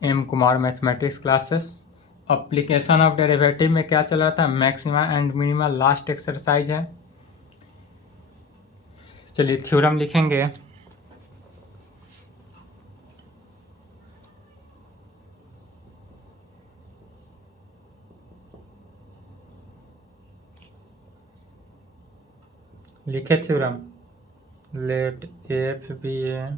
M Kumar mathematics classes. Application of derivative में क्या चल रहा था, maxima and minima last exercise है। चलिए थ्योरम लिखेंगे। लिखे theorem, let f be a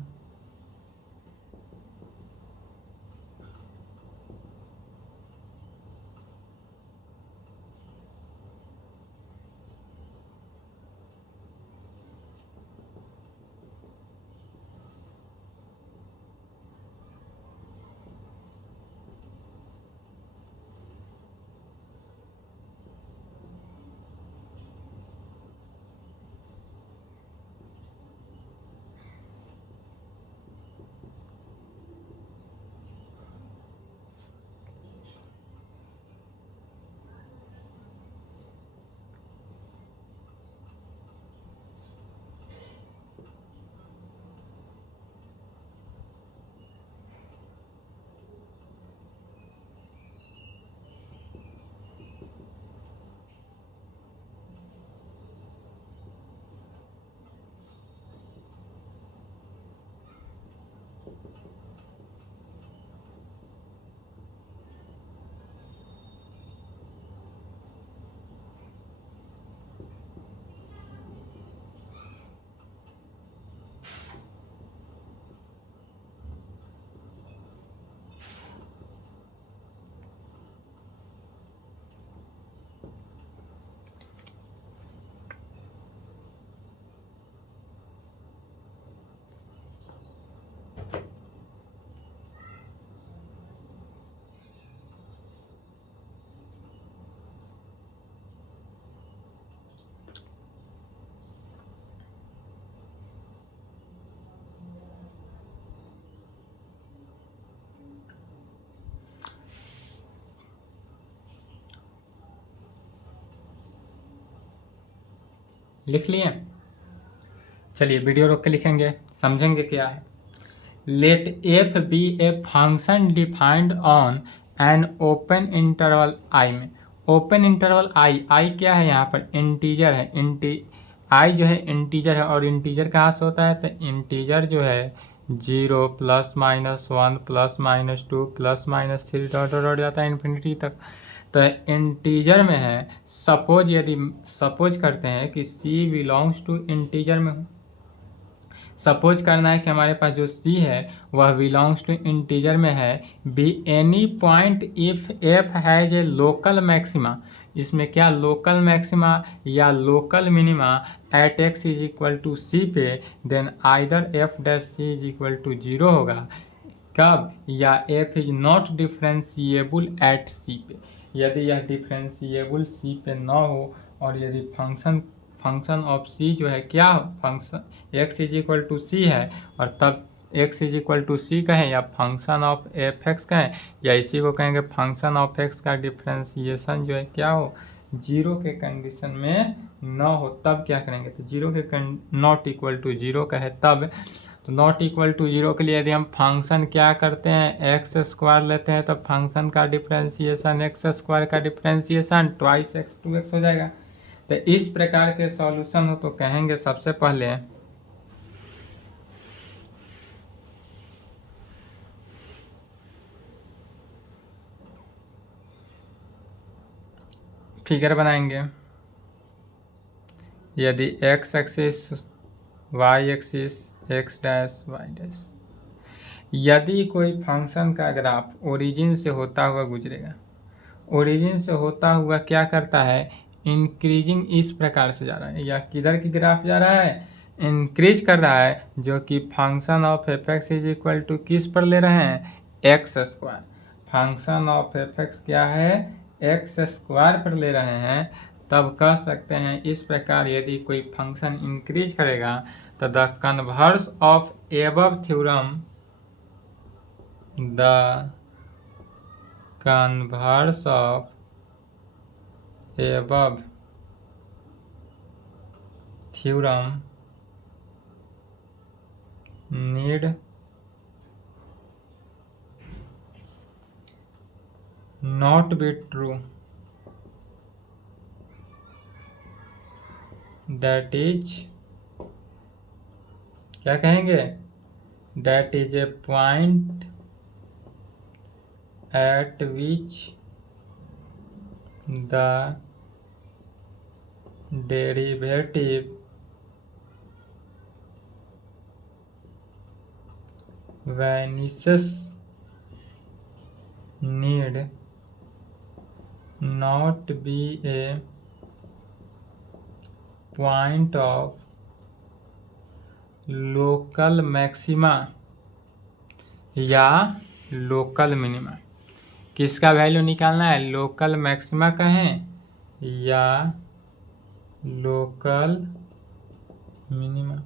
लिख लिए। चलिए वीडियो रोक के लिखेंगे, समझेंगे क्या है। Let f be a function defined on an open interval I में। ओपन इंटरवल आई क्या है, यहाँ पर इंटीजर है। आई जो है इंटीजर है, और इंटीजर कहाँ से होता है, तो इंटीजर जो है 0 +-1 +-2 +-3 डॉट डॉट जाता है इन्फिनिटी तक। तो इंटीजर में है, सपोज यदि सपोज करते हैं कि सी बिलोंग्स टू इंटीजर में हो। सपोज करना है कि हमारे पास जो सी है वह बिलोंग्स टू इंटीजर में है। Be any point if f has a local maxima, इसमें क्या लोकल मैक्सिमा या local minima at x is equal to c पे, then either f dash c is equal to 0 होगा। कब, या f is not differentiable at c पे, यदि यह डिफ्रेंशिएबल सी पे न हो, और यदि फंक्शन ऑफ सी जो है क्या, function x is equal to c है, और तब x is equal to c कहें, या फंक्शन ऑफ एफ एक्स कहें, या इसी को कहेंगे फंक्शन ऑफ एक्स का डिफ्रेंशिएशन जो है क्या हो, 0 के कंडीशन में न हो, तब क्या करेंगे, तो 0 के नॉट इक्वल टू 0 कहे तब। तो नॉट इक्वल टू 0 के लिए यदि हम फंक्शन क्या करते हैं, एक्स स्क्वायर लेते हैं, तो फंक्शन का डिफ्रेंशिएशन एक्स स्क्वायर का डिफ्रेंशिएशन ट्वाइस एक्स 2x हो जाएगा। तो इस प्रकार के सॉल्यूशन हो तो कहेंगे सबसे पहले फिगर बनाएंगे। यदि x axis y axis x dash y dash, यदि कोई फंक्शन का ग्राफ ओरिजिन से होता हुआ गुजरेगा, ओरिजिन से होता हुआ क्या करता है, इंक्रीजिंग इस प्रकार से जा रहा है, या किधर की ग्राफ जा रहा है, इंक्रीज कर रहा है, जो कि function of f x is equal to किस पर ले रहे हैं, x square. Function of f x क्या है, एक्स स्क्वायर पर ले रहे हैं, तब कह सकते हैं इस प्रकार, यदि कोई फंक्शन इंक्रीज करेगा तो the converse of above theorem, the converse of above theorem need not be true, that is, क्या कहेंगे, that is a point at which the derivative vanishes need not be a point of local maxima या local minima. किसका value निकालना है, local maxima का है या local minima.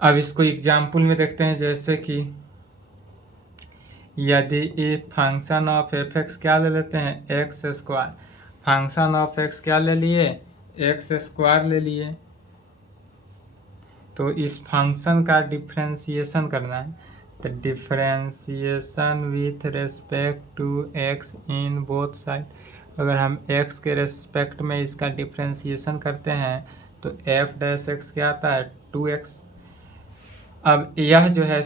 अब इसको एग्जाम्पल में देखते हैं, जैसे कि यदि a function of f x क्या ले लेते हैं, x square, function of x क्या ले लिए, एक्स स्क्वायर ले लिए, तो इस फंक्शन का डिफ्रेंसिएशन करना है, तो differentiation with respect to x in both side. अगर हम एक्स के रेस्पेक्ट में इसका डिफ्रेंसिएशन करते हैं तो एफ डैश एक्स क्या आता है, 2x। अब यह जो है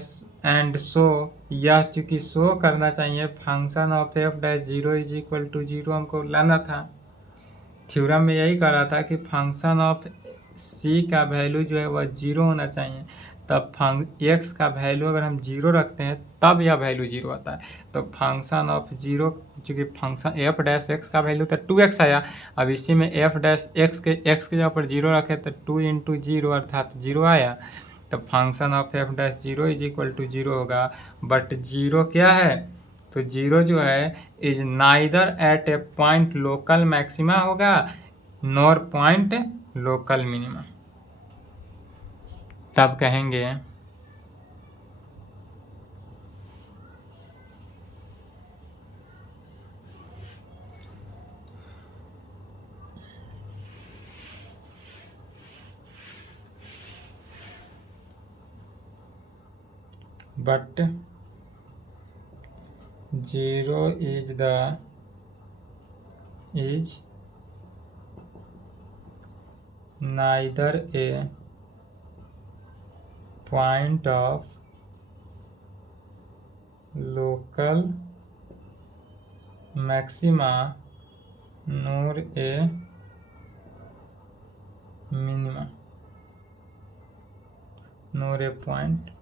एंड सो, यह चूंकि शो करना चाहिए function of f dash 0 is equal to 0 हमको लाना था। थ्योरम में यही कर रहा था कि फंक्शन ऑफ सी का वैल्यू जो है वह 0 होना चाहिए, तब एक्स का वैल्यू अगर हम 0 रखते हैं तब यह वैल्यू 0 आता है। तो फंक्शन ऑफ 0, चूँकि फंक्शन एफ डैश एक्स का वैल्यू तो 2x आया, अब इसी में एफ डैश एक्स के जगह पर 0 रखे तो 2 इंटू 0 अर्थात 0 आया, तो function of f dash 0 is equal to 0 होगा। बट 0 क्या है, तो 0 जो है is neither at a point local maxima होगा नॉर पॉइंट लोकल मिनिमा। तब कहेंगे but 0 is neither a point of local maxima nor a minima nor a point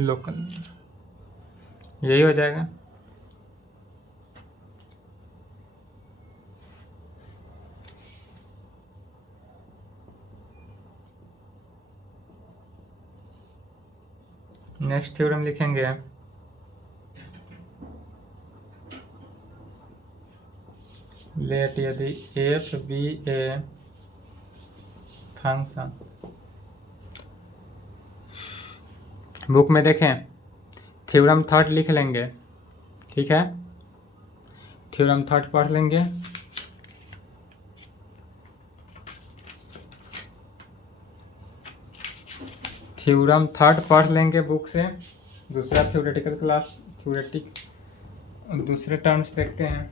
local. यही हो जाएगा। नेक्स्ट थ्योरम लिखेंगे, लेट यदि f be a function, book में देखें थ्योरम थर्ड लिख लेंगे, ठीक है, थ्योरम थर्ड पढ़ लेंगे। थ्योरम थर्ड पढ़ लेंगे बुक से। दूसरा थ्योरेटिकल क्लास, दूसरे टर्म्स देखते हैं।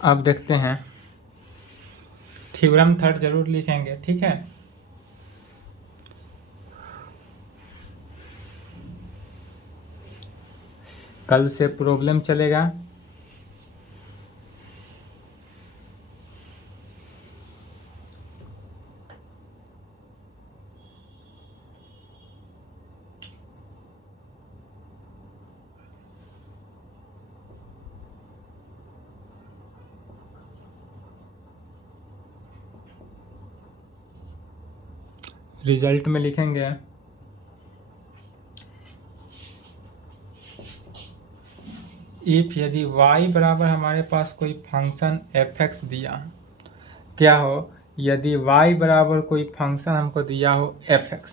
अब देखते हैं, थ्योरम थर्ड जरूर लिखेंगे, ठीक है। कल से प्रॉब्लम चलेगा। रिजल्ट में लिखेंगे इफ यदि y बराबर हमारे पास कोई फंक्शन fx दिया हो, क्या हो, यदि y बराबर कोई फंक्शन हमको दिया हो fx,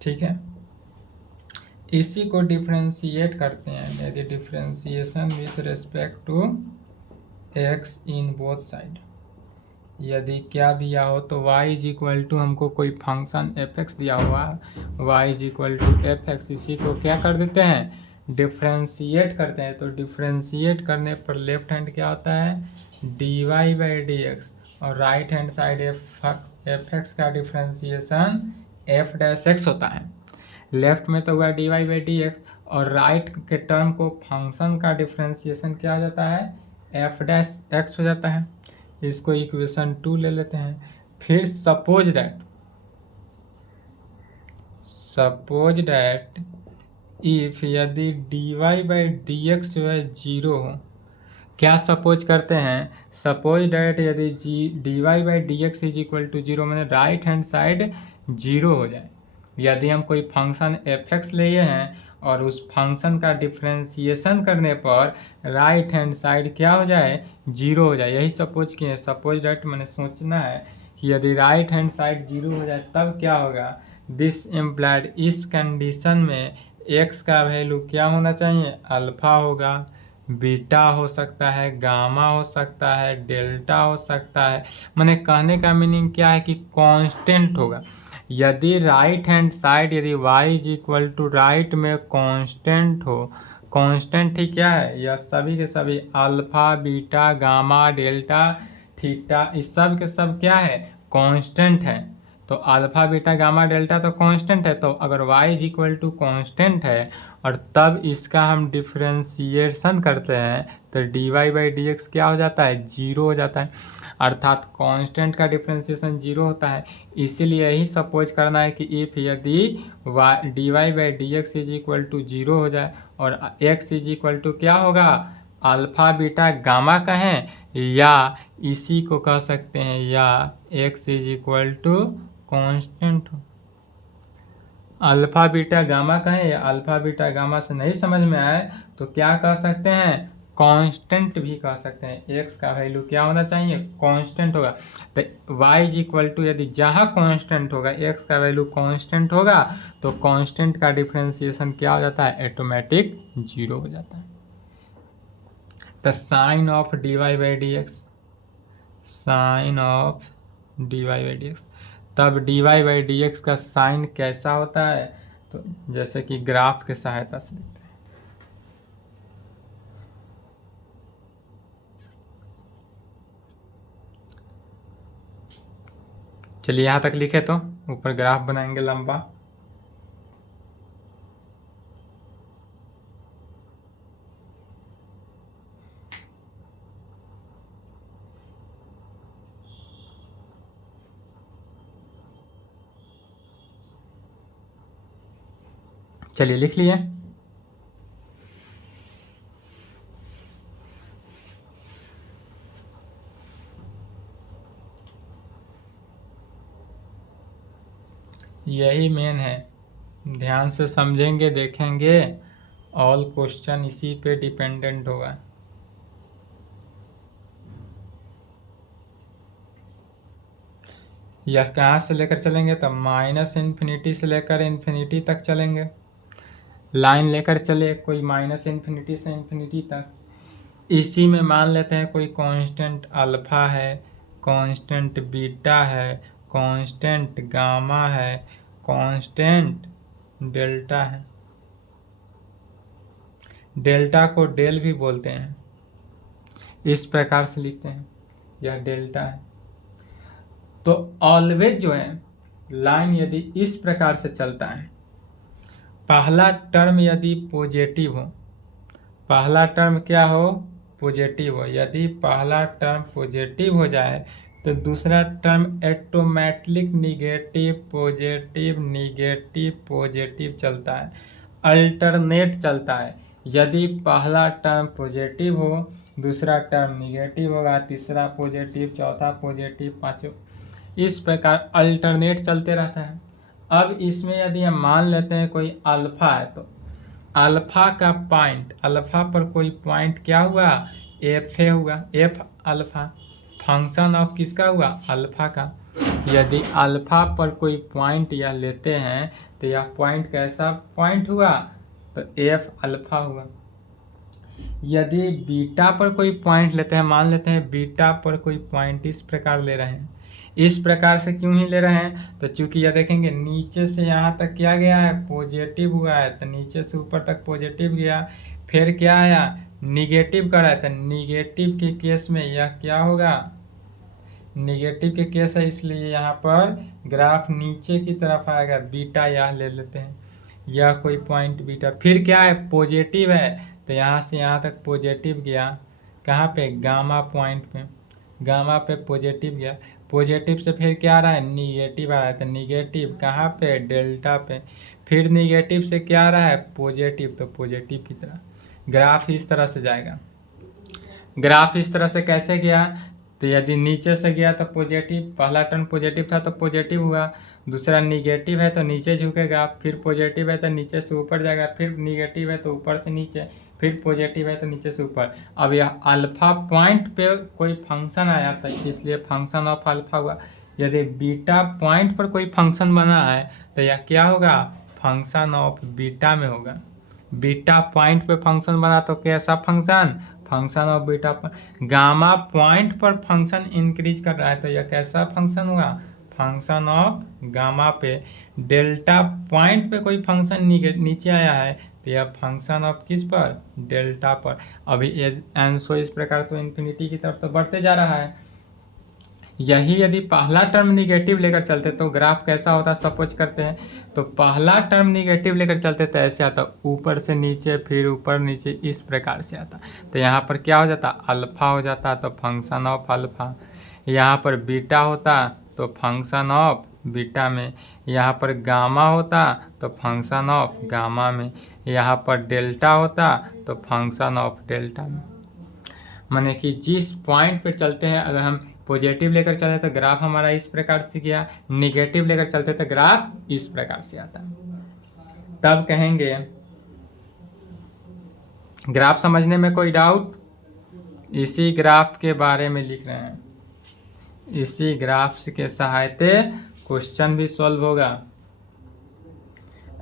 ठीक है, इसी को डिफ्रेंशिएट करते हैं, यदि differentiation with respect to x in both side, यदि क्या दिया हो तो y इज इक्वल टू हमको कोई फंक्शन fx दिया हुआ, y is equal to fx, इसी को क्या कर देते हैं, डिफ्रेंशिएट करते हैं। तो डिफ्रेंशिएट करने पर लेफ्ट हैंड क्या होता है, dy बाई डी एक्स, और राइट हैंड साइड fx का डिफ्रेंशिएशन f डैश x होता है। लेफ्ट में तो हुआ dy बाई डी एक्स, और राइट के टर्म को फंक्शन का डिफ्रेंशिएशन क्या हो जाता है, f डैश x हो जाता है। इसको इक्वेशन 2 ले लेते हैं। फिर सपोज दैट इफ यदि dy बाई डी एक्स जो है जीरो हो, क्या सपोज करते हैं, सपोज दैट यदि dy by d x is equal to zero, मैंने राइट हैंड साइड जीरो हो जाए। यदि हम कोई फंक्शन fx लिए हैं और उस फंक्शन का डिफ्रेंशिएशन करने पर राइट हैंड साइड क्या हो जाए, जीरो हो जाए, यही सपोज किए। सपोज दैट मैंने सोचना है कि यदि राइट हैंड साइड जीरो हो जाए तब क्या होगा, दिस इम्प्लाइड, इस कंडीशन में x का वैल्यू क्या होना चाहिए, अल्फा होगा, बीटा हो सकता है, गामा हो सकता है, डेल्टा हो सकता है। मैंने कहने का मीनिंग क्या है कि कांस्टेंट होगा। यदि राइट हैंड साइड यदि y is equal to right में कांस्टेंट हो, कांस्टेंट ही क्या है, यह सभी के सभी alpha beta gamma delta theta, इस सब के सब क्या है, कांस्टेंट है। तो अल्फा बीटा गामा डेल्टा तो कांस्टेंट है, तो अगर y is equal to constant है और तब इसका हम डिफ्रेंशिएशन करते हैं तो dy बाई डी एक्स क्या हो जाता है, जीरो हो जाता है, अर्थात कांस्टेंट का डिफ्रेंशिएशन जीरो होता है। इसीलिए यही सपोज करना है कि इफ यदि dy by d x is equal to zero हो जाए और x इज इक्वल टू क्या होगा, अल्फा बीटा गामा कहें, या इसी को कह सकते हैं, या x is equal to constant हो। अल्फा बीटा गामा कहें या अल्फा बीटा गामा से नहीं समझ में आए तो क्या कह सकते हैं, कांस्टेंट भी कह सकते हैं। x का वैल्यू क्या होना चाहिए, कांस्टेंट होगा। तो y इज इक्वल टू, यदि जहाँ कांस्टेंट होगा, x का वैल्यू कांस्टेंट होगा तो कांस्टेंट का डिफ्रेंशिएशन क्या हो जाता है, ऑटोमेटिक जीरो हो जाता है। The sign of dy by d x, sign of dy by d x, तब dy बाई डी एक्स का साइन कैसा होता है, तो जैसे कि ग्राफ के सहायता से लिखते हैं। चलिए यहाँ तक लिखे तो ऊपर ग्राफ बनाएंगे लंबा। चलिए लिख लिए। यही मेन है, ध्यान से समझेंगे देखेंगे, ऑल क्वेश्चन इसी पे डिपेंडेंट होगा। यह कहाँ से लेकर चलेंगे, तो माइनस इन्फिनिटी से लेकर इन्फिनिटी तक चलेंगे। लाइन लेकर चले कोई माइनस इन्फिनिटी से इन्फिनिटी तक, इसी में मान लेते हैं कोई कांस्टेंट अल्फा है, कांस्टेंट बीटा है, कांस्टेंट गामा है, कांस्टेंट डेल्टा है। डेल्टा को डेल भी बोलते हैं, इस प्रकार से लिखते हैं, यह डेल्टा है। तो ऑलवेज जो है लाइन यदि इस प्रकार से चलता है, पहला टर्म यदि पॉजिटिव हो, पहला टर्म क्या हो, पॉजिटिव हो, यदि पहला टर्म पॉजिटिव हो जाए तो दूसरा term automatic negative positive negative positive चलता है, अल्टरनेट चलता है। यदि पहला टर्म पॉजिटिव हो, दूसरा टर्म निगेटिव होगा, तीसरा पॉजिटिव, चौथा पॉजिटिव, पांचवा, इस प्रकार अल्टरनेट चलते रहता है। अब इसमें यदि हम मान लेते हैं कोई अल्फा है, तो अल्फा का पॉइंट, अल्फा पर कोई पॉइंट क्या हुआ, एफ ए हुआ, एफ अल्फा फंक्शन ऑफ किसका हुआ, अल्फा का। यदि अल्फा पर कोई पॉइंट यह लेते हैं तो यह पॉइंट कैसा पॉइंट हुआ, तो एफ अल्फा हुआ। यदि बीटा पर कोई पॉइंट लेते हैं, मान लेते हैं बीटा पर कोई पॉइंट इस प्रकार ले रहे हैं, इस प्रकार से क्यों ही ले रहे हैं, तो चूंकि यह देखेंगे नीचे से यहाँ तक क्या गया है, पॉजिटिव हुआ है, तो नीचे से ऊपर तक पॉजिटिव गया, फिर क्या आया, निगेटिव कर रहा है, तो निगेटिव के केस में यह क्या होगा, निगेटिव के केस है, इसलिए यहाँ पर ग्राफ नीचे की तरफ आएगा, बीटा यह ले लेते हैं, यह कोई पॉइंट बीटा, फिर क्या है, पॉजिटिव है, तो यहाँ से यहाँ तक पॉजिटिव गया, कहाँ पे, गामा पॉइंट पे, गामा पे पॉजिटिव गया, पॉजिटिव से फिर क्या आ रहा है, निगेटिव आ रहा है, तो निगेटिव कहाँ पे, डेल्टा पे, फिर निगेटिव से क्या आ रहा है, पॉजिटिव, तो पॉजिटिव की तरह ग्राफ इस तरह से जाएगा। ग्राफ इस तरह से कैसे गया, तो यदि नीचे से गया तो पॉजिटिव, पहला टर्म पॉजिटिव था तो पॉजिटिव हुआ, दूसरा निगेटिव है तो नीचे झुकेगा, फिर पॉजिटिव है तो नीचे से ऊपर जाएगा, फिर निगेटिव है तो ऊपर से नीचे, फिर पॉजिटिव है तो नीचे से ऊपर। अब यह अल्फा पॉइंट पे कोई फंक्शन आया था, इसलिए फंक्शन ऑफ अल्फा हुआ। यदि बीटा पॉइंट पर कोई फंक्शन बना है तो यह क्या होगा, फंक्शन ऑफ बीटा में होगा। बीटा पॉइंट पे फंक्शन बना तो कैसा फंक्शन, फंक्शन ऑफ बीटा पर। गामा पॉइंट पर फंक्शन इंक्रीज कर रहा है तो यह कैसा फंक्शन हुआ, फंक्शन ऑफ गामा पे। डेल्टा पॉइंट पे कोई फंक्शन नीचे आया है तो यह फंक्शन ऑफ किस पर, डेल्टा पर। अभी एज एन सो इस प्रकार तो इन्फिनिटी की तरफ तो बढ़ते जा रहा है। यही यदि पहला टर्म निगेटिव लेकर चलते तो ग्राफ कैसा होता, सपोज करते हैं तो पहला टर्म निगेटिव लेकर चलते तो ऐसे आता, ऊपर से नीचे फिर ऊपर नीचे इस प्रकार से आता, तो यहाँ पर क्या हो जाता, अल्फा हो जाता, तो फंक्शन ऑफ अल्फा। यहाँ पर बीटा होता तो फंक्शन ऑफ बीटा में, यहाँ पर गामा होता तो फंक्शन ऑफ गामा में, यहाँ पर डेल्टा होता तो फंक्शन ऑफ डेल्टा में। माने कि जिस पॉइंट पे चलते हैं, अगर हम पॉजिटिव लेकर चलते तो ग्राफ हमारा इस प्रकार से गया, निगेटिव लेकर चलते तो ग्राफ इस प्रकार से आता। तब कहेंगे ग्राफ समझने में कोई डाउट, इसी ग्राफ के बारे में लिख रहे हैं, इसी ग्राफ के सहायता क्वेश्चन भी सॉल्व होगा।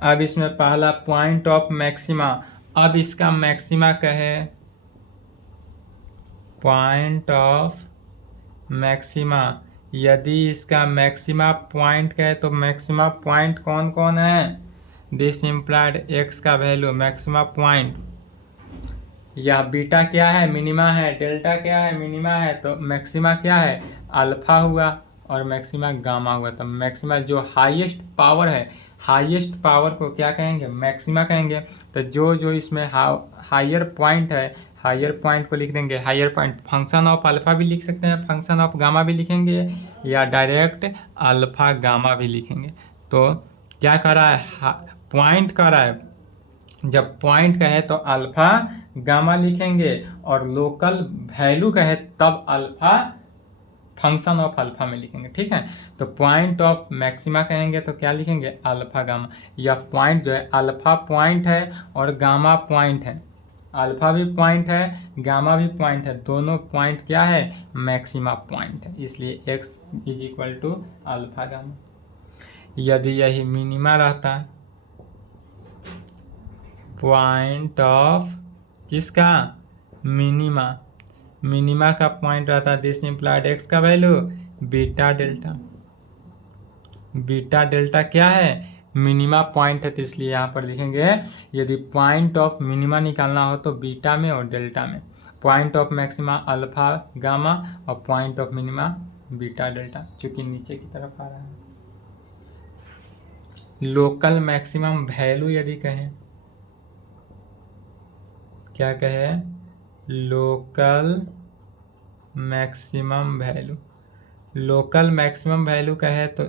अब इसमें पहला पॉइंट ऑफ मैक्सिमा, अब इसका मैक्सिमा कहे, पॉइंट ऑफ मैक्सिमा, यदि इसका मैक्सिमा पॉइंट कहे तो मैक्सिमा पॉइंट कौन कौन है, दिस इम्प्लाइड एक्स का वैल्यू मैक्सिमा पॉइंट, यह बीटा क्या है, मिनिमा है, डेल्टा क्या है, मिनिमा है, तो मैक्सिमा क्या है, अल्फा हुआ और मैक्सिमा गामा हुआ। तो मैक्सिमा जो हाईएस्ट पावर है, हाईएस्ट पावर को क्या कहेंगे, मैक्सिमा कहेंगे। तो जो जो इसमें हायर पॉइंट है, हायर पॉइंट को लिख देंगे, higher point function of alpha भी लिख सकते हैं, फंक्शन ऑफ गामा भी लिखेंगे, या डायरेक्ट अल्फा गामा भी लिखेंगे। तो क्या कर रहा है, पॉइंट कर रहा है, जब पॉइंट कहे तो अल्फा गामा लिखेंगे, और लोकल वैल्यू कहे तब अल्फा फंक्शन ऑफ अल्फा में लिखेंगे, ठीक है। तो पॉइंट ऑफ मैक्सिमा कहेंगे तो क्या लिखेंगे, अल्फा गामा। यह पॉइंट जो है अल्फा पॉइंट है और गामा पॉइंट है, अल्फा भी पॉइंट है, गामा भी पॉइंट है, दोनों पॉइंट क्या है, मैक्सिमा पॉइंट है, इसलिए x is equal to alpha gamma. यदि यही मिनिमा रहता, पॉइंट ऑफ किसका, मिनिमा, मिनिमा का पॉइंट रहता, दिस इम्प्लाइड x का value beta delta, beta delta क्या है, मिनिमा पॉइंट है, तो इसलिए यहाँ पर लिखेंगे यदि पॉइंट ऑफ मिनिमा निकालना हो तो बीटा में और डेल्टा में, point of maxima alpha gamma और point of minima beta delta, चूंकि नीचे की तरफ आ रहा है। लोकल मैक्सिमम वैल्यू यदि कहें, क्या कहे, local maximum value, local maximum value कहे तो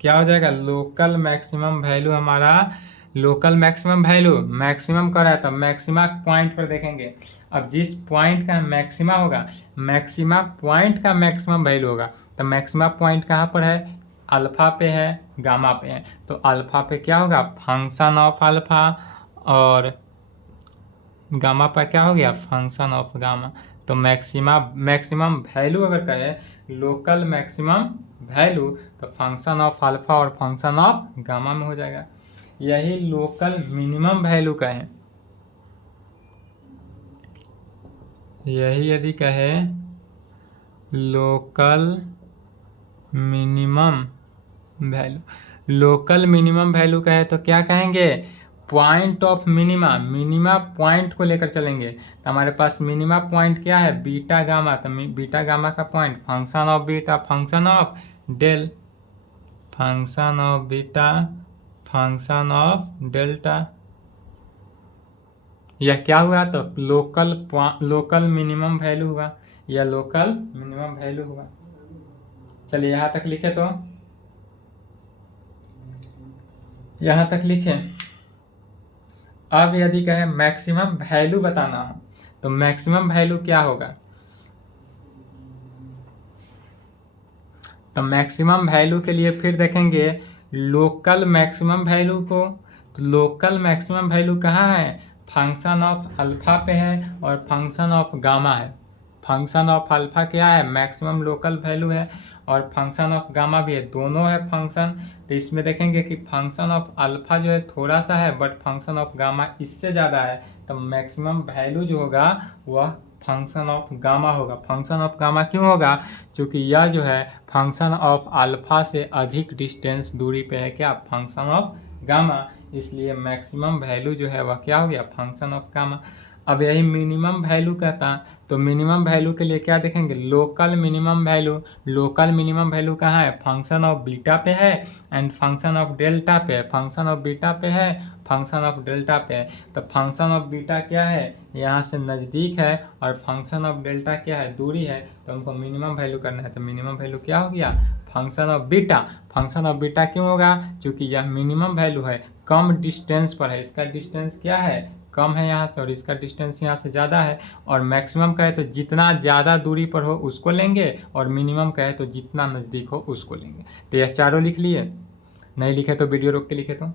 क्या हो जाएगा, लोकल मैक्सिमम वैल्यू हमारा, लोकल मैक्सिमम वैल्यू मैक्सिमम कर रहा है तो मैक्सिमा पॉइंट पर देखेंगे। अब जिस पॉइंट का मैक्सिमा होगा, मैक्सिमा पॉइंट का मैक्सिमम वैल्यू होगा, तो मैक्सिमा पॉइंट कहाँ पर है, अल्फा पे है, गामा पे है। तो अल्फा पे क्या होगा, फंक्शन ऑफ अल्फा, और गामा पर क्या हो गया, फंक्शन ऑफ गामा। तो मैक्सिमम वैल्यू अगर कहे लोकल मैक्सिमम वैल्यू, तो फंक्शन ऑफ अल्फा और फंक्शन ऑफ गामा में हो जाएगा। यही लोकल मिनिमम वैल्यू का है, यही यदि कहे local minimum value, local minimum value कहे तो क्या कहेंगे, point of minima, minima point को लेकर चलेंगे। तो हमारे पास मिनिमा पॉइंट क्या है, बीटा गामा। तो बीटा गामा का point function of beta function of del, function of beta function of delta. यह क्या हुआ, तो लोकल मिनिमम वैल्यू हुआ, यह लोकल मिनिमम वैल्यू हुआ। चलिए यहाँ तक लिखे, तो यहाँ तक लिखे। अब यदि कहे मैक्सिमम वैल्यू बताना हो, तो मैक्सिमम वैल्यू क्या होगा, तो मैक्सिमम वैल्यू के लिए फिर देखेंगे लोकल मैक्सिमम वैल्यू को। तो लोकल मैक्सिमम वैल्यू कहाँ है, फंक्शन ऑफ अल्फा पे है और फंक्शन ऑफ गामा है। फंक्शन ऑफ अल्फा क्या है, मैक्सिमम लोकल वैल्यू है, और फंक्शन ऑफ गामा भी है, दोनों है फंक्शन। तो इसमें देखेंगे कि फंक्शन ऑफ अल्फा जो है थोड़ा सा है, बट फंक्शन ऑफ गामा इससे ज़्यादा है। तो मैक्सिमम वैल्यू जो होगा वह फंक्शन ऑफ गामा होगा। फंक्शन ऑफ गामा क्यों होगा, क्योंकि यह जो है फंक्शन ऑफ अल्फा से अधिक डिस्टेंस दूरी पे है, क्या, फंक्शन ऑफ गामा। इसलिए मैक्सिमम वैल्यू जो है वह क्या हो गया, फंक्शन ऑफ गामा। अब यही मिनिमम वैल्यू कहता, तो मिनिमम वैल्यू के लिए क्या देखेंगे, local minimum value. Local minimum value कहाँ है, फंक्शन ऑफ बीटा पे है एंड फंक्शन ऑफ डेल्टा पे है। फंक्शन ऑफ बीटा पे है, फंक्शन ऑफ डेल्टा पे है। तो फंक्शन ऑफ बीटा क्या है, यहाँ से नज़दीक है, और फंक्शन ऑफ डेल्टा क्या है, दूरी है। तो हमको मिनिमम वैल्यू करना है, तो मिनिमम वैल्यू क्या हो गया, function of beta. Function of beta क्यों होगा, क्योंकि यह मिनिमम वैल्यू है, कम डिस्टेंस पर है। इसका डिस्टेंस क्या है, कम है यहाँ से, और इसका डिस्टेंस यहाँ से ज़्यादा है। और मैक्सिमम कहे तो जितना ज़्यादा दूरी पर हो उसको लेंगे, और मिनिमम कहे तो जितना नज़दीक हो उसको लेंगे। तो यह चारों लिख लिए, नहीं लिखे तो वीडियो रोक के लिखे। तो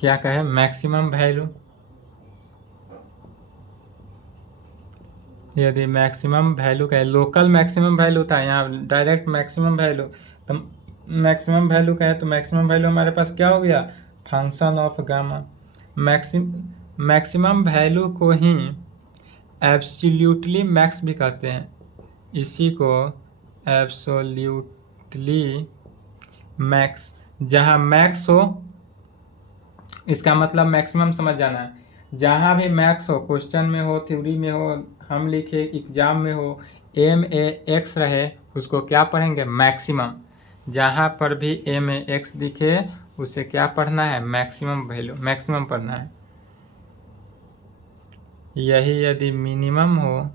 क्या कहे, मैक्सिमम वैल्यू, यदि मैक्सिमम वैल्यू कहे, लोकल मैक्सिमम वैल्यू था, यहाँ डायरेक्ट मैक्सिमम वैल्यू। तो मैक्सिमम वैल्यू कहे तो मैक्सिमम वैल्यू हमारे पास क्या हो गया, function of gamma. Maximum value को ही एब्सोल्यूटली मैक्स भी कहते हैं, इसी को एब्सोल्यूटली मैक्स। जहाँ मैक्स हो, इसका मतलब मैक्सिमम समझ जाना है। जहाँ भी मैक्स हो, क्वेश्चन में हो, थ्योरी में हो, हम लिखे एग्जाम में हो, एम ए एक्स रहे, उसको क्या पढ़ेंगे, मैक्सिमम। जहाँ पर भी एम ए एक्स दिखे उसे क्या पढ़ना है, मैक्सिमम वैल्यू, मैक्सिमम पढ़ना है। यही यदि मिनिमम हो,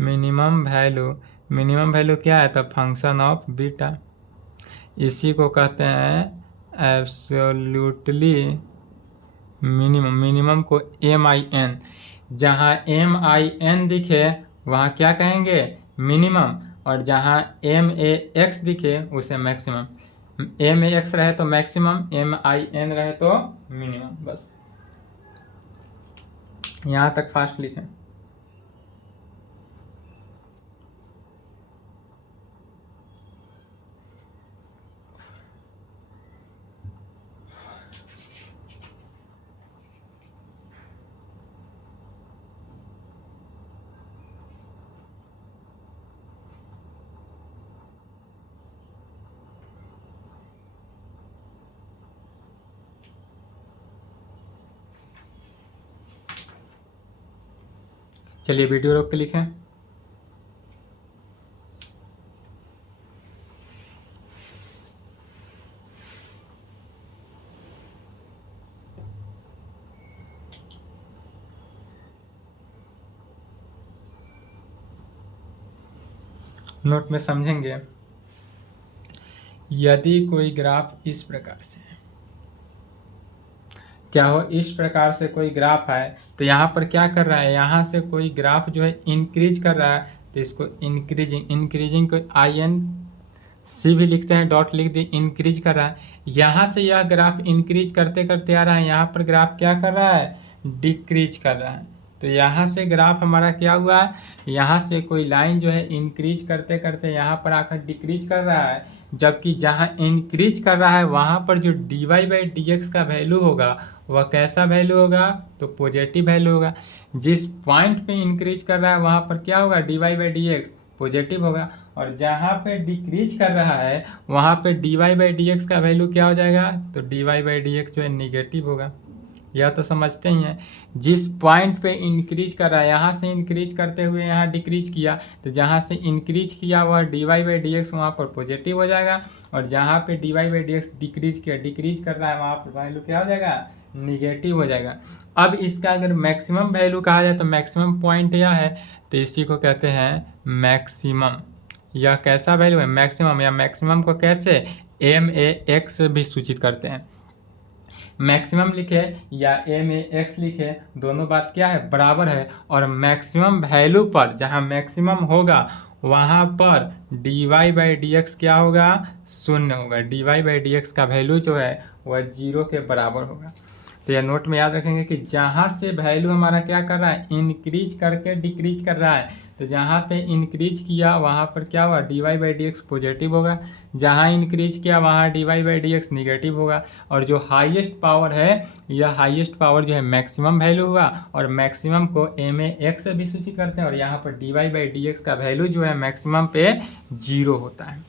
मिनिमम वैल्यू क्या है, तो फंक्शन ऑफ बीटा, इसी को कहते हैं एब्सोल्यूटली मिनिमम। मिनिमम को एम आई एन, जहाँ एम आई एन दिखे वहाँ क्या कहेंगे, मिनिमम, और जहाँ एम ए एक्स दिखे उसे मैक्सिमम। एम ए एक्स रहे तो मैक्सिमम, एम आई एन रहे तो मिनिमम। बस यहाँ तक फास्ट लिखें। चलिए वीडियो रोक के लिखें। नोट में समझेंगे। यदि कोई ग्राफ इस प्रकार से, क्या हो, इस प्रकार से कोई ग्राफ है तो यहाँ पर क्या कर रहा है, यहाँ से कोई ग्राफ जो है इंक्रीज कर रहा है तो इसको इंक्रीजिंग को INC भी लिखते हैं, डॉट लिख दिए, इंक्रीज कर रहा है। यहाँ से यह ग्राफ इंक्रीज करते करते आ रहा है, यहाँ पर ग्राफ क्या कर रहा है, डिक्रीज कर रहा है। तो यहाँ से ग्राफ हमारा क्या हुआ, यहाँ से कोई लाइन जो है इंक्रीज करते करते यहाँ पर आकर डिक्रीज कर रहा है, जबकि जहाँ इंक्रीज कर रहा है वहाँ पर जो dy/dx का वैल्यू होगा वह कैसा वैल्यू होगा, तो पॉजिटिव वैल्यू होगा। जिस पॉइंट पे इंक्रीज कर रहा है वहाँ पर क्या होगा, dy/dx पॉजिटिव होगा, और जहाँ पे डिक्रीज कर रहा है वहाँ पे dy/dx का वैल्यू क्या हो जाएगा, तो dy/dx जो है निगेटिव होगा। यह तो समझते ही हैं। जिस पॉइंट पे इंक्रीज कर रहा है, यहाँ से इंक्रीज करते हुए यहाँ डिक्रीज किया, तो जहाँ से इंक्रीज किया वह dy/dx वहाँ पर पॉजिटिव हो जाएगा, और जहाँ पे dy/dx डिक्रीज कर रहा है वहाँ पर वैल्यू क्या हो जाएगा, निगेटिव हो जाएगा। अब इसका अगर मैक्सिमम वैल्यू कहा जाए तो मैक्सिमम पॉइंट यह है, तो इसी को कहते हैं मैक्सिमम। यह कैसा वैल्यू है, मैक्सिमम, या मैक्सिमम को कैसे MAX भी सूचित करते हैं। मैक्सिमम लिखे या MAX लिखे, दोनों बात क्या है, बराबर है। और मैक्सिमम वैल्यू पर, जहाँ मैक्सिमम होगा वहाँ पर dy/dx क्या होगा, शून्य होगा। dy/dx का वैल्यू जो है वह 0 के बराबर होगा। तो यह नोट में याद रखेंगे कि जहाँ से वैल्यू हमारा क्या कर रहा है, इंक्रीज करके डिक्रीज कर रहा है, तो जहाँ पे इंक्रीज किया वहाँ पर क्या हुआ, dy/dx पॉजिटिव होगा, जहाँ इंक्रीज किया वहाँ dy/dx निगेटिव होगा। और जो हाईएस्ट पावर है, यह हाईएस्ट पावर जो है मैक्सिमम वैल्यू होगा, और मैक्सिमम को MAX से भी सूचित करते हैं, और यहाँ पर dy/dx का वैल्यू जो है मैक्सिमम पे 0 होता है।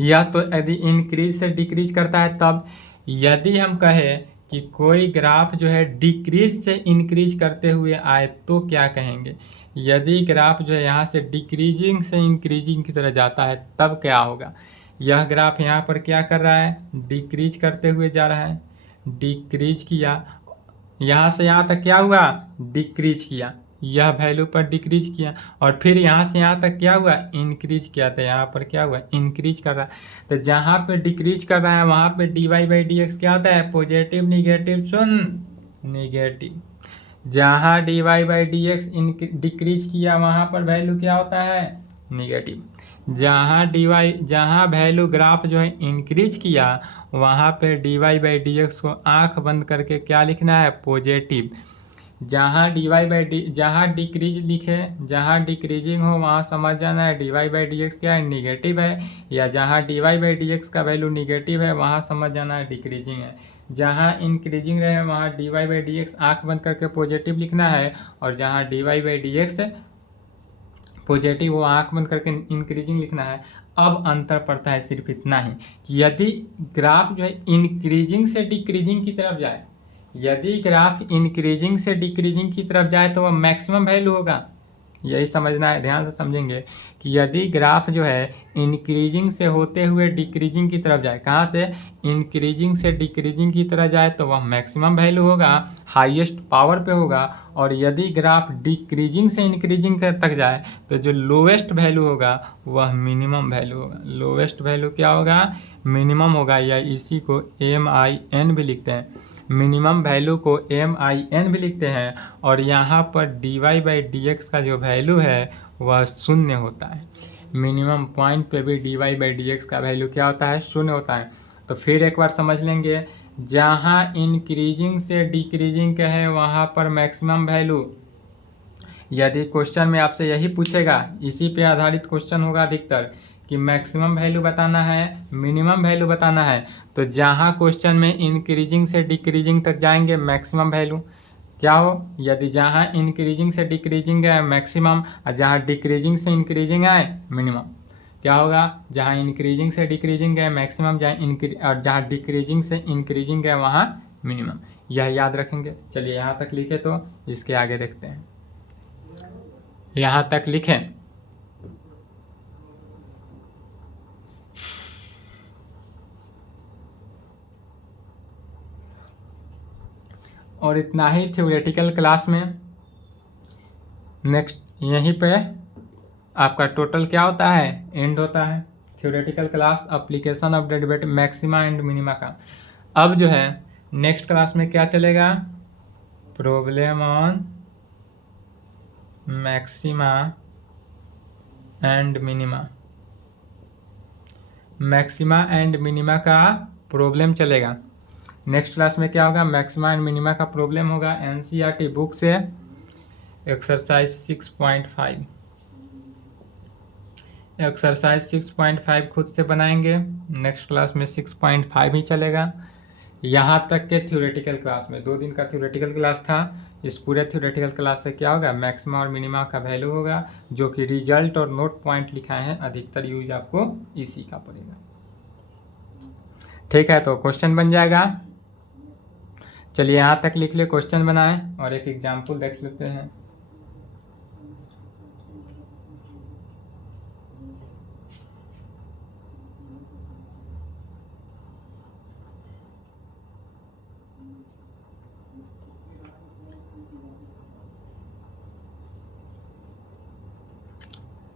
यह तो यदि इंक्रीज से डिक्रीज करता है तब। यदि हम कहें कि कोई ग्राफ जो है डिक्रीज से इंक्रीज करते हुए आए तो क्या कहेंगे। यदि ग्राफ जो है यहाँ से डिक्रीजिंग से इंक्रीजिंग की तरह जाता है तब क्या होगा। यह ग्राफ यहाँ पर क्या कर रहा है, डिक्रीज करते हुए जा रहा है, डिक्रीज किया, यहाँ से यहाँ तक क्या हुआ, डिक्रीज किया, यह वैल्यू पर डिक्रीज किया, और फिर यहाँ से यहाँ तक क्या हुआ, इंक्रीज किया, तो यहाँ पर क्या हुआ, इंक्रीज कर रहा है। तो जहाँ पे डिक्रीज कर रहा है वहाँ पे dy/dx क्या होता है, पॉजिटिव, निगेटिव, शून्य, निगेटिव। जहाँ dy/dx डिक्रीज किया वहाँ पर वैल्यू क्या होता है, निगेटिव। जहाँ वैल्यू ग्राफ जो है इंक्रीज किया वहाँ पे dy/dx को आंख बंद करके क्या लिखना है, पॉजिटिव। जहाँ जहाँ डिक्रीज लिखे, जहाँ डिक्रीजिंग हो वहाँ समझ जाना है dy/dx क्या है, निगेटिव है, या जहाँ dy/dx का वैल्यू निगेटिव है वहाँ समझ जाना है डिक्रीजिंग है। जहाँ इंक्रीजिंग रहे वहाँ dy/dx आंख बंद करके पॉजिटिव लिखना है, और जहाँ dy/dx पॉजिटिव वो आंख बंद करके इंक्रीजिंग लिखना है। अब अंतर पड़ता है सिर्फ इतना ही कि यदि ग्राफ जो है इंक्रीजिंग से डिक्रीजिंग की तरफ जाए, यदि ग्राफ इंक्रीजिंग से डिक्रीजिंग की तरफ जाए तो वह मैक्सिमम वैल्यू होगा। यही समझना है, ध्यान से समझेंगे कि यदि ग्राफ जो है इंक्रीजिंग से होते हुए डिक्रीजिंग की तरफ जाए, कहाँ से, इंक्रीजिंग से डिक्रीजिंग की तरफ जाए तो वह मैक्सिमम वैल्यू होगा, हाईएस्ट पावर पे होगा। और यदि ग्राफ डिक्रीजिंग से इंक्रीजिंग तक जाए तो जो लोवेस्ट वैल्यू होगा वह मिनिमम वैल्यू होगा। लोवेस्ट वैल्यू क्या होगा, मिनिमम होगा, या इसी को MIN भी लिखते हैं। मिनिमम वैल्यू को MIN भी लिखते हैं। और यहाँ पर dy/dx का जो वैल्यू है वह शून्य होता है। मिनिमम पॉइंट पे भी dy/dx का वैल्यू क्या होता है, शून्य होता है। तो फिर एक बार समझ लेंगे, जहाँ इंक्रीजिंग से डिक्रीजिंग का है वहाँ पर मैक्सिमम वैल्यू। यदि क्वेश्चन में आपसे यही पूछेगा, इसी पे आधारित क्वेश्चन होगा अधिकतर, कि मैक्सिमम वैल्यू बताना है, मिनिमम वैल्यू बताना है, तो जहाँ क्वेश्चन में इंक्रीजिंग से डिक्रीजिंग तक जाएंगे मैक्सिमम वैल्यू क्या हो। यदि जहाँ इंक्रीजिंग से डिक्रीजिंग है मैक्सिमम, और जहाँ डिक्रीजिंग से इंक्रीजिंग आए मिनिमम, क्या होगा, जहाँ इंक्रीजिंग से डिक्रीजिंग है मैक्सिमम, और जहाँ डिक्रीजिंग से इंक्रीजिंग है वहाँ मिनिमम। यह याद रखेंगे। चलिए यहाँ तक लिखे, तो इसके आगे देखते हैं। यहाँ तक लिखें, और इतना ही थ्योरेटिकल क्लास में। नेक्स्ट यहीं पे आपका टोटल क्या होता है, एंड होता है। Theoretical class application of derivative maxima and minima का। अब जो है नेक्स्ट क्लास में क्या चलेगा, problem on maxima and minima. Maxima and minima का प्रॉब्लम चलेगा। नेक्स्ट क्लास में क्या होगा, मैक्सिमा एंड मिनिमा का प्रॉब्लम होगा एनसीईआरटी बुक से एक्सरसाइज 6.5। एक्सरसाइज 6.5 खुद से बनाएंगे, नेक्स्ट क्लास में 6.5 ही चलेगा। यहाँ तक के थ्योरेटिकल क्लास में 2 दिन का थ्योरेटिकल क्लास था। इस पूरे थ्योरेटिकल क्लास से क्या होगा, मैक्सिमा और मिनिमा का वैल्यू होगा, जो कि रिजल्ट और नोट पॉइंट लिखाए हैं, अधिकतर यूज आपको इसी का पड़ेगा। ठीक है, तो क्वेश्चन बन जाएगा। चलिए यहाँ तक लिख ले, क्वेश्चन बनाएं और एक एग्जाम्पल देख लेते हैं।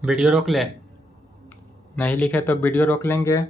वीडियो रोक ले, नहीं लिखे तो वीडियो रोक लेंगे।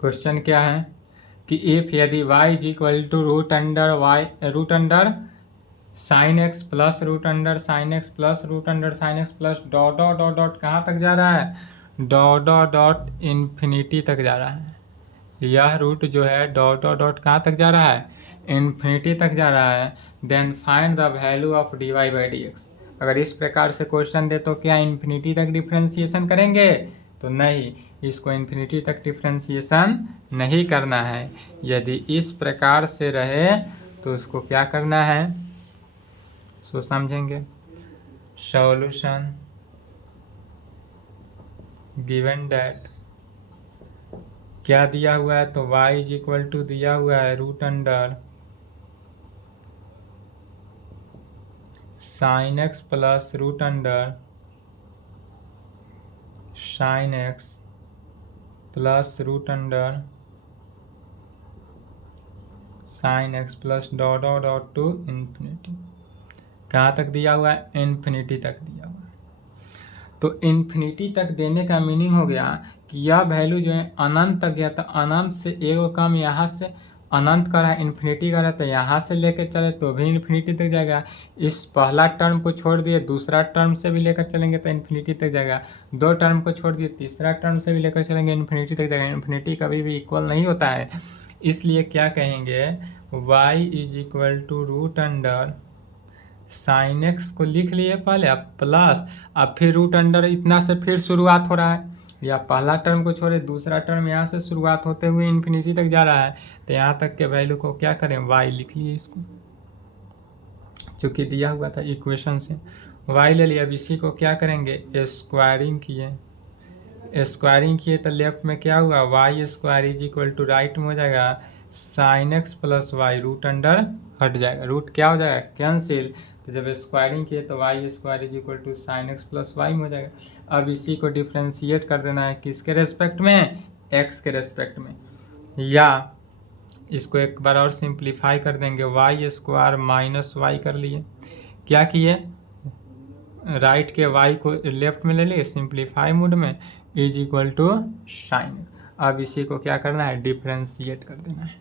क्वेश्चन क्या है कि इफ यदि y is equal to root under sine x plus root under sine x plus root under sine x plus dot dot dot dot कहाँ तक जा रहा है, डॉट डॉट डॉट इन्फिनिटी तक जा रहा है। यह रूट जो है डॉट डॉट डॉट कहाँ तक जा रहा है, इन्फिनिटी तक जा रहा है। Then find the value of d y by d x. अगर इस प्रकार से क्वेश्चन दे तो क्या इन्फिनिटी तक डिफ्रेंसिएशन करेंगे, तो नहीं, इसको इन्फिनिटी तक डिफ्रेंसिएशन नहीं करना है। यदि इस प्रकार से रहे तो उसको क्या करना है, सो समझेंगे। सॉल्यूशन गिवन दैट क्या दिया हुआ है, तो y इज इक्वल टू दिया हुआ है root under sine x plus root under sine x plus root under sine x plus dot dot dot to infinity. कहाँ तक दिया हुआ है, इन्फिनिटी तक दिया हुआ है। तो इन्फिनिटी तक देने का मीनिंग हो गया कि यह वैल्यू जो है अनंत तक गया, तो अनंत से एक कम यहाँ से अनंत का रहा, इन्फिनिटी का रहा, तो यहाँ से लेकर चले तो भी इन्फिनिटी तक जाएगा। इस पहला टर्म को छोड़ दिए, दूसरा टर्म से भी लेकर चलेंगे तो इन्फिनिटी तक जाएगा। 2 टर्म को छोड़ दिए, तीसरा टर्म से भी लेकर चलेंगे, इन्फिनिटी तक जाएगा। इन्फिनिटी कभी भी इक्वल नहीं होता है, इसलिए क्या कहेंगे, y is equal to root under sine x को लिख लिए पहले, अब प्लस, अब फिर रूट अंडर इतना से फिर शुरुआत हो रहा है, या पहला टर्म को छोड़े दूसरा टर्म यहाँ से शुरुआत होते हुए इन्फिनिटी तक जा रहा है, तो यहाँ तक के वैल्यू को क्या करें, y लिख लिए इसको, चूँकि दिया हुआ था इक्वेशन से y ले लिया। अब इसी को क्या करेंगे, स्क्वायरिंग किए तो लेफ्ट में क्या हुआ, y square is equal to right में हो जाएगा sine x plus y, root under हट जाएगा, रूट क्या हो जाएगा, कैंसिल। तो जब स्क्वायरिंग किए तो y square is equal to sine x plus y में हो जाएगा। अब इसी को डिफ्रेंशिएट कर देना है, किसके रेस्पेक्ट में, एक्स के रेस्पेक्ट में, या इसको एक बार और सिंप्लीफाई कर देंगे, वाई स्क्वायर माइनस वाई कर लिए। क्या किए, राइट के y को लेफ्ट में ले लिए सिंप्लीफाई मोड में, इज इक्वल टू साइन। अब इसी को क्या करना है, डिफ्रेंशिएट कर देना है।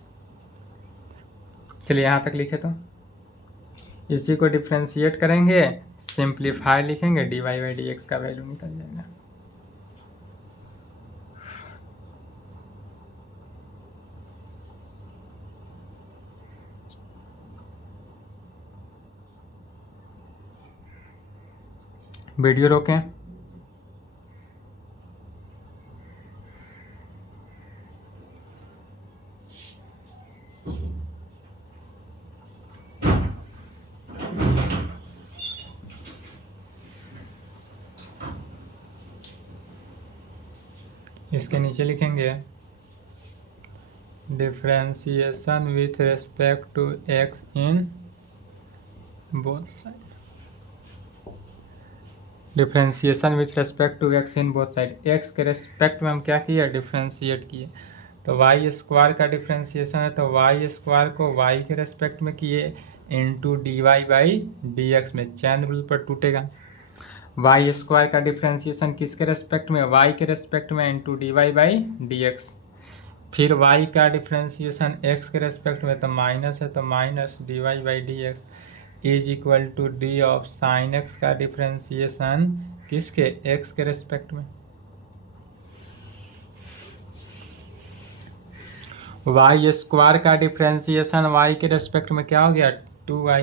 चलिए यहाँ तक लिखे, तो इसी को डिफ्रेंशिएट करेंगे, सिंप्लीफाई लिखेंगे, dy बाई डी एक्स का वैल्यू निकल जाएगा। वीडियो रोकें। इसके नीचे लिखेंगे differentiation with respect to x in both side. Differentiation with respect to x in both side, x के रेस्पेक्ट में हम क्या किए, डिफ्रेंशिएट किए। तो वाई स्क्वायर का डिफ्रेंशिएशन है, तो वाई स्क्वायर को y के रेस्पेक्ट में किए into d y by d x में, चैन रूल पर टूटेगा। वाई स्क्वायर का डिफ्रेंशिएशन किसके रेस्पेक्ट में, y के रेस्पेक्ट में into d y by d x. फिर y का डिफ्रेंशिएशन x के रेस्पेक्ट में, तो माइनस है तो minus d y by d x is equal to d of sine x का डिफ्रेंशिएशन किसके, x के रेस्पेक्ट में। y स्क्वायर का डिफ्रेंशिएशन y के रेस्पेक्ट में क्या हो गया, 2y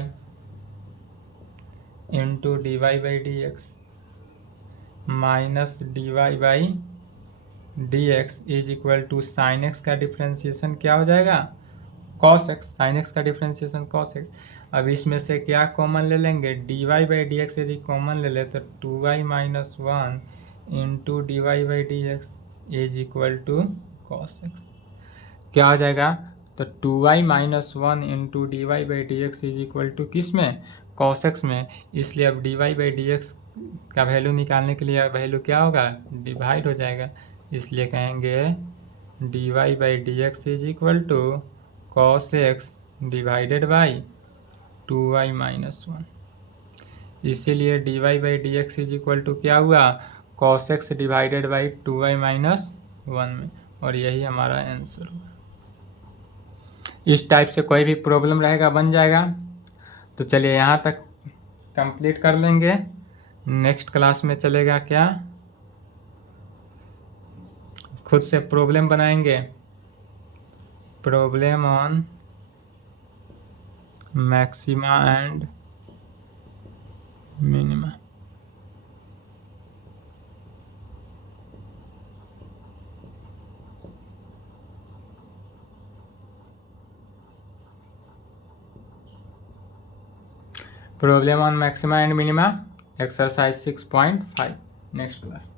into d y by d x minus d y by d x is equal to sine x का डिफ्रेंशिएशन क्या हो जाएगा, कॉस एक्स। साइन एक्स का डिफ्रेंशिएशन कॉस एक्स। अब इसमें से क्या कॉमन ले लेंगे, d y by d x यदि कॉमन ले ले तो 2y minus 1 into d y by d x is equal to cos x. क्या हो जाएगा, तो 2y minus 1 into d y by d x is equal to किस में, कॉस एक्स में। इसलिए अब d y by d x का वैल्यू निकालने के लिए वैल्यू क्या होगा, डिवाइड हो जाएगा। इसलिए कहेंगे d y by d x is equal to cos x divided by 2y minus 1। इसीलिए d y by d x is equal to क्या हुआ, cos x divided by 2y minus 1 में, और यही हमारा आंसर हुआ। इस टाइप से कोई भी प्रॉब्लम रहेगा बन जाएगा। तो चलिए यहाँ तक कंप्लीट कर लेंगे। नेक्स्ट क्लास में चलेगा क्या, खुद से प्रॉब्लम बनाएंगे, problem on maxima and minima. Problem on maxima and minima, exercise 6.5, next class.